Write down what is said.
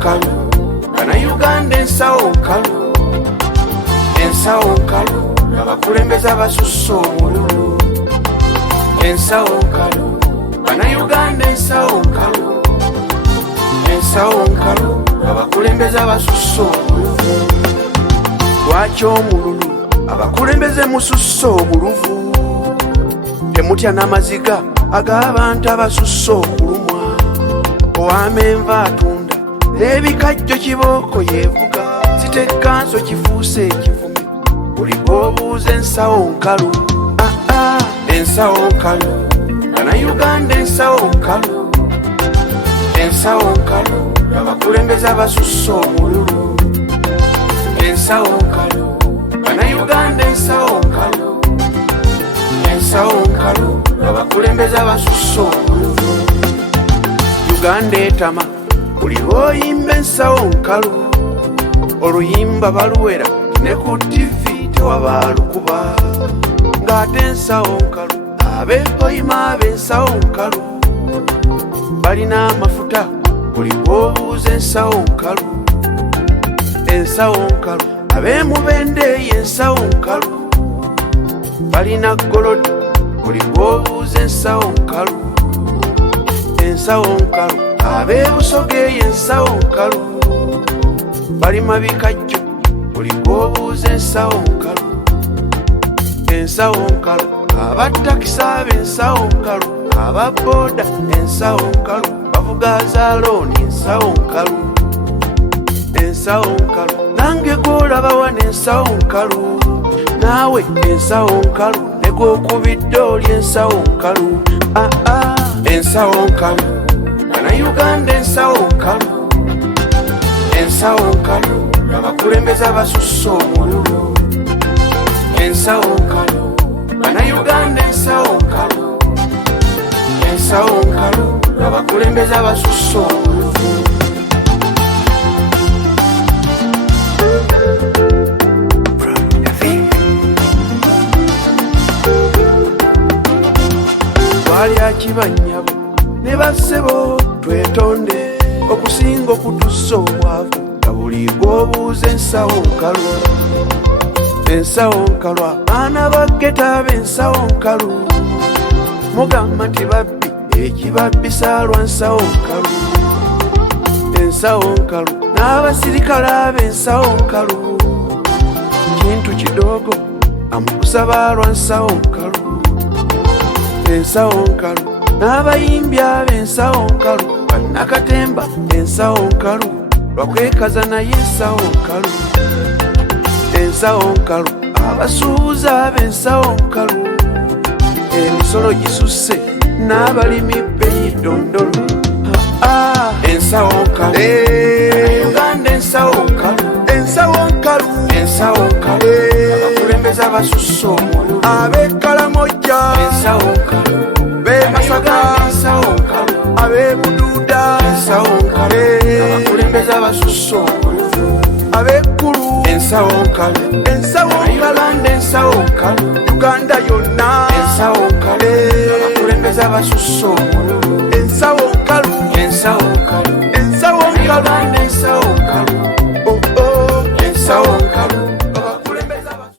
Nkalu, Bannayuganda Ensawo Nkalu, Ensawo Nkalu, abakulembeze abasusse omululu. Ensawo Nkalu, Bannayuganda Ensawo Nkalu, Ensawo Nkalu, abakulembeze abasusse omululu. Lwaki omululu abakulembeze mususse obuluvu? Temutya n'amaziga ag'abantu abasusse okulumwa. Ow'amenva atunda n'ebikajjo kibooko yeevuga, sitekanso kifuuse ekivumi. Buli bw'obuuza Ensawo Nkalu, Ensawo Nkalu, Bannayuganda Ensawo Nkalu, Ensawo Nkalu, abakulembeze abasusse omululu. Ensawo Nkalu, Bannayuganda Ensawo Nkalu, Ensawo Nkalu, abakulembeze abasusse omululu. Uganda etama buli lw'oyimba Ensawo Nkalu, oluyimba baluwera ne ku TV tewaba lukuba. Ng'ate Ensawo Nkalu, abeekoyima ab'Ensawo Nkalu balina amafuta buli bw'obuuza Ensawo Nkalu. Ensawo Nkalu, ab'emubende Ensawo Nkalu balina golodi buli bw'obuuza Ensawo Nkalu. Ensawo Nkalu, ab'ebusoge Ensawo Nkalu balima bikajjo buli bw'obuuza Ensawo Nkalu. Ensawo Nkalu, abatakisa ab'Ensawo Nkalu, ababooda Ensawo Nkalu, bavuga za looni Ensawo Nkalu. Ensawo Nkalu, nange gw'olaba wano Ensawo Nkalu, naawe Ensawo Nkalu, ne gw'okubidde oli Ensawo Nkalu. Ensawo Nkalu, Bannayuganda Ensawo Nkalu, Ensawo Nkalu, abakulembeze abasusse omululu. Ensawo Nkalu, Bannayuganda Ensawo Nkalu, Ensawo Nkalu, abakulembeze abasusse omululu. Wali akibanyabo ne bassebo twetonde okusinga okutussa obwavu, nga buli gw'obuuza Ensawo Nkalu. Ensawo Nkalu, abaana bageta ab'Ensawo Nkalu mugamba nti babbi, ekibabbisa lwa Ensawo Nkalu. Ensawo Nkalu, n'abasirikale ab'Ensawo Nkalu kintu kidogo amukusaba lwa Ensawo Nkalu. Ensawo Nkalu, n'abayimbi ab'Ensawo Nkalu, bannakatemba Ensawo Nkalu, lwakwekaza naye Ensawo Nkalu. Ensawo Nkalu, abasuubuzi ab'Ensawo Nkalu, emisolo gisusse n'abalimi bbeeyi dondolo. Ensawo Nkalu, Uganda Ensawo Nkalu, Ensawo Nkalu, Ensawo Nkalu, abakulembeze abasusse omululu. Ab'Ekalamoja Ensawo Nkalu, b'Emasaga Ensawo Nkalu, ab'Ebuduuda Ensawo Nkalu, abakulembeze abasusse omululu. Ab'Ekkulu Ensawo Nkalu, Ensawo Nkalu, Ensawo Nkalu, Uganda yonna Ensawo Nkalu, abakulembeze abasusse omululu.